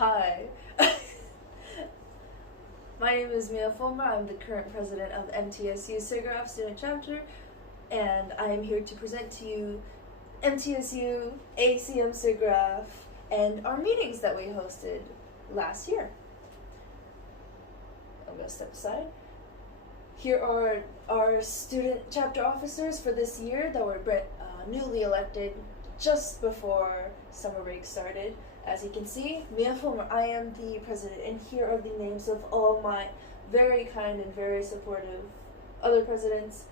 Hi. My name is Mia Fulmer. I'm the current president of MTSU SIGGRAPH Student Chapter, and I am here to present to you MTSU, ACM SIGGRAPH, and our meetings that we hosted last year. I'm going to step aside. Here are our student chapter officers for this year that were newly elected just before summer break started. As you can see, Mia Fulmer, I am the president, and here are the names of all my very kind and very supportive other presidents.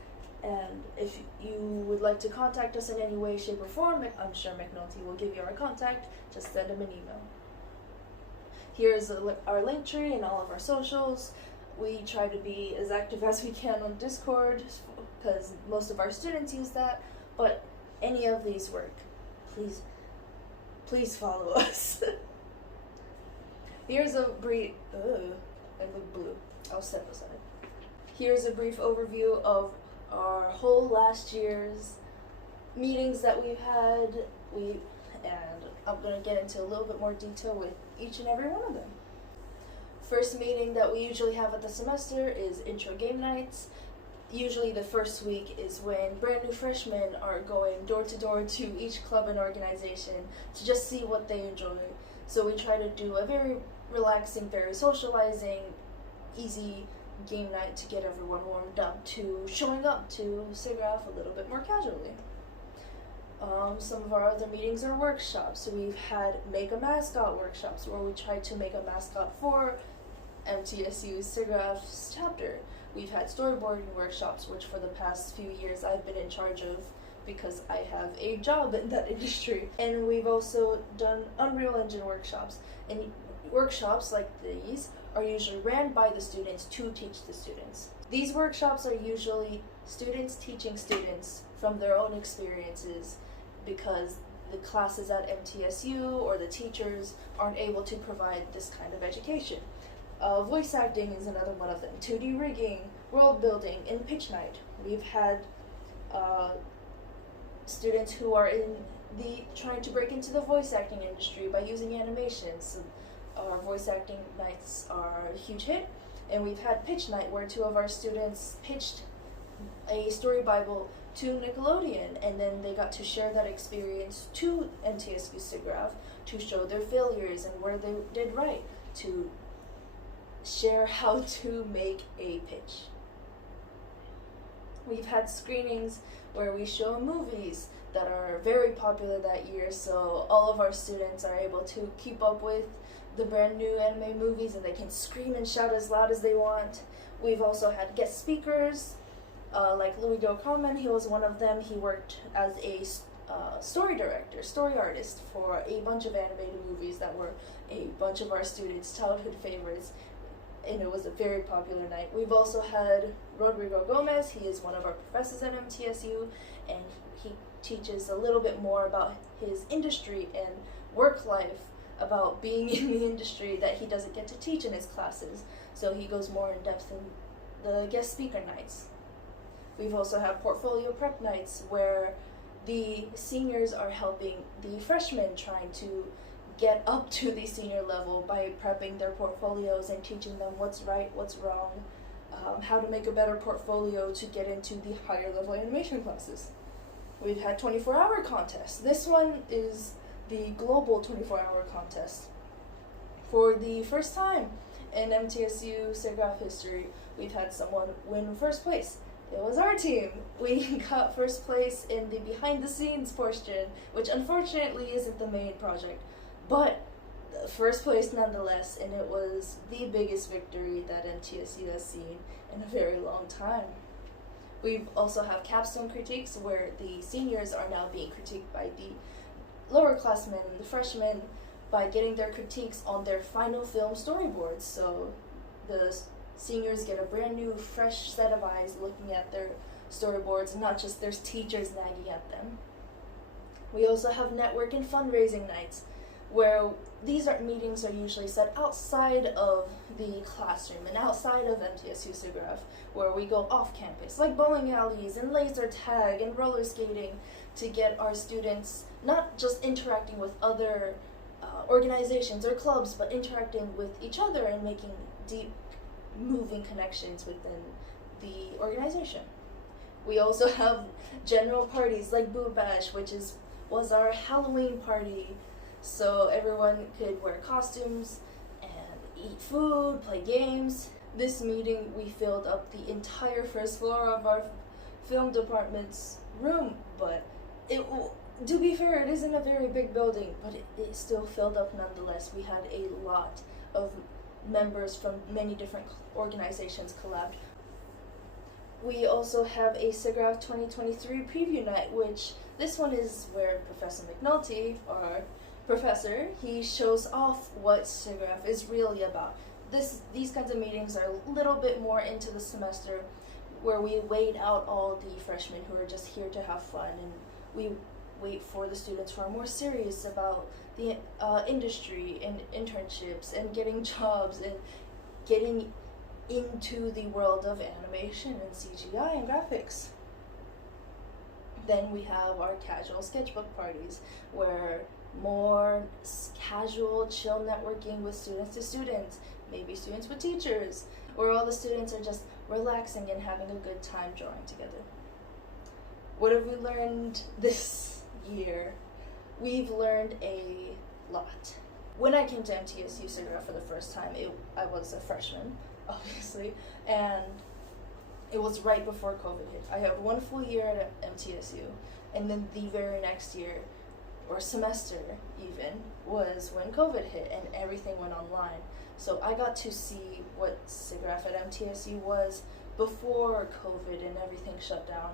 And if you would like to contact us in any way, shape, or form, I'm sure McNulty will give you our contact. Just send him an email. Here's our link tree and all of our socials. We try to be as active as we can on Discord because most of our students use that, but any of these work. Please follow us. Here's a brief, I look blue. I'll step aside. Here's a brief overview of our whole last year's meetings that we've had. And I'm gonna get into a little bit more detail with each and every one of them. First meeting that we usually have at the semester is intro game nights. Usually the first week is when brand new freshmen are going door to door to each club and organization to just see what they enjoy. So we try to do a very relaxing, very socializing, easy game night to get everyone warmed up to showing up to SIGGRAPH a little bit more casually. Some of our other meetings are workshops. So we've had Make a Mascot workshops where we try to make a mascot for MTSU SIGGRAPH's chapter. We've had storyboarding workshops, which for the past few years I've been in charge of because I have a job in that industry. And we've also done Unreal Engine workshops. And workshops like these are usually ran by the students to teach the students. These workshops are usually students teaching students from their own experiences because the classes at MTSU or the teachers aren't able to provide this kind of education. Voice acting is another one of them. 2D rigging, world building, and pitch night. We've had students who are trying to break into the voice acting industry by using animations. So our voice acting nights are a huge hit. And we've had pitch night where two of our students pitched a story Bible to Nickelodeon, and then they got to share that experience to MTSU SIGGRAPH to show their failures and where they did right, to share how to make a pitch. We've had screenings where we show movies that are very popular that year, so all of our students are able to keep up with the brand new anime movies and they can scream and shout as loud as they want. We've also had guest speakers like Louis Dokaman. He was one of them. He worked as a story director, story artist for a bunch of animated movies that were a bunch of our students' childhood favorites, and it was a very popular night. We've also had Rodrigo Gomez. He is one of our professors at MTSU, and he teaches a little bit more about his industry and work life, about being in the industry that he doesn't get to teach in his classes. So he goes more in depth in the guest speaker nights. We've also had portfolio prep nights where the seniors are helping the freshmen trying to get up to the senior level by prepping their portfolios and teaching them what's right, what's wrong, how to make a better portfolio to get into the higher level animation classes. We've had 24-hour contests. This one is the global 24-hour contest. For the first time in MTSU SIGGRAPH history, we've had someone win first place. It was our team. We got first place in the behind-the-scenes portion, which unfortunately isn't the main project, but first place nonetheless, and it was the biggest victory that MTSU has seen in a very long time. We also have capstone critiques where the seniors are now being critiqued by the lower classmen and the freshmen by getting their critiques on their final film storyboards. So the seniors get a brand new, fresh set of eyes looking at their storyboards, not just their teachers nagging at them. We also have network and fundraising nights, where these meetings are usually set outside of the classroom and outside of MTSU SIGGRAPH, where we go off campus, like bowling alleys and laser tag and roller skating, to get our students not just interacting with other organizations or clubs, but interacting with each other and making deep, moving connections within the organization. We also have general parties like Boo Bash, which was our Halloween party, so everyone could wear costumes and eat food, play games. This meeting, we filled up the entire first floor of our film department's room, but to be fair, it isn't a very big building, but it still filled up nonetheless. We had a lot of members from many different organizations collabed. We also have a SIGGRAPH 2023 preview night, which this one is where Professor McNulty, our professor, he shows off what SIGGRAPH is really about. These kinds of meetings are a little bit more into the semester, where we wait out all the freshmen who are just here to have fun, and we wait for the students who are more serious about the industry and internships and getting jobs and getting into the world of animation and CGI and graphics. Then we have our casual sketchbook parties, where more casual, chill networking with students to students, maybe students with teachers, where all the students are just relaxing and having a good time drawing together. What have we learned this year? We've learned a lot. When I came to MTSU SIGGRAPH for the first time, I was a freshman, obviously, and it was right before COVID hit. I had 1 full year at MTSU, and then the very next year, or semester even, was when COVID hit and everything went online. So I got to see what SIGGRAPH at MTSU was before COVID and everything shut down.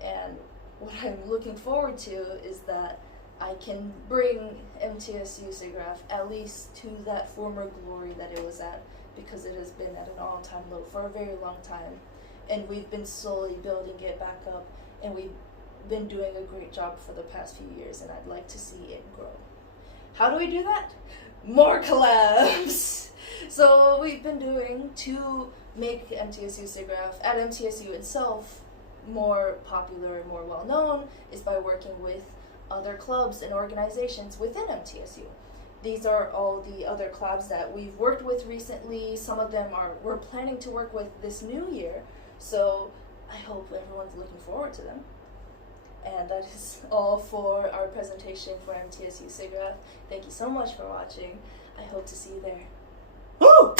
And what I'm looking forward to is that I can bring MTSU SIGGRAPH at least to that former glory that it was at, because it has been at an all-time low for a very long time, and we've been slowly building it back up, and we've been doing a great job for the past few years, and I'd like to see it grow. How do we do that? More collabs! So what we've been doing to make MTSU SIGGRAPH at MTSU itself more popular and more well-known is by working with other clubs and organizations within MTSU. These are all the other clubs that we've worked with recently. Some of them we're planning to work with this new year, so I hope everyone's looking forward to them. And that is all for our presentation for MTSU SIGGRAPH. Thank you so much for watching. I hope to see you there. Woo!